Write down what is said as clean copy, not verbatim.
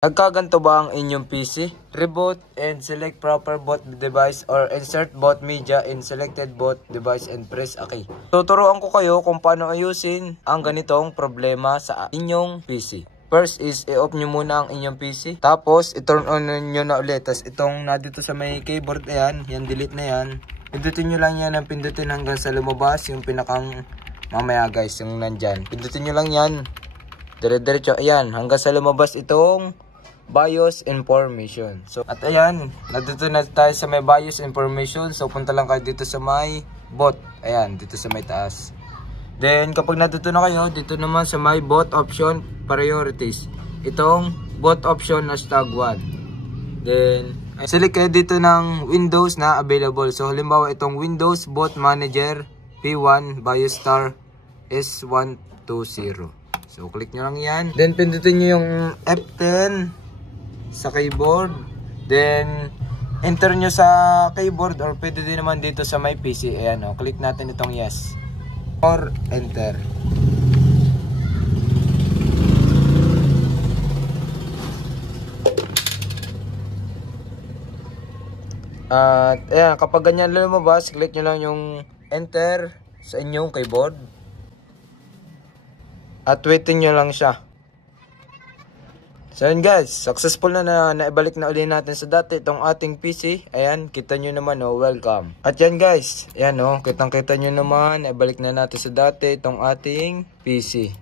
Nagkaganto ba ang inyong PC? Reboot and select proper boot device or insert boot media in selected boot device and press OK. Tuturuan ko kayo kung paano ayusin ang ganitong problema sa inyong PC. First is i-off nyo muna ang inyong PC. Tapos i-turn on nyo na ulit. Tapos itong dito sa may keyboard, ayan, yan, delete na yan. Pindutin nyo lang yan ang pindutin hanggang sa lumabas yung pinakang mamaya guys, yung nandyan. Pindutin nyo lang yan. Dire-diretso, ayan, hanggang sa lumabas itong BIOS information. So, at ayan, nandito na tayo sa may BIOS information. So, punta lang kayo dito sa may boot. Ayan, dito sa may taas. Then, kapag nandito na kayo, dito naman sa may boot option priorities. Itong boot option hashtag 1. Then, select kayo dito ng Windows na available. So, halimbawa itong Windows Boot Manager P1 BIOS Star S120. So, click nyo lang yan. Then, pindutin nyo yung F10 sa keyboard. Then, enter nyo sa keyboard or pwede din naman dito sa my PC. Ayan o, click natin itong yes. Or enter. At ayan, kapag ganyan lumabas, click nyo lang yung enter sa inyong keyboard. At waitin nyo lang siya. So yun guys, successful na naibalik na uli natin sa dati itong ating PC. Ayan, kita nyo naman welcome. At yan guys, ayan kitang kita nyo naman, naibalik na natin sa dati itong ating PC.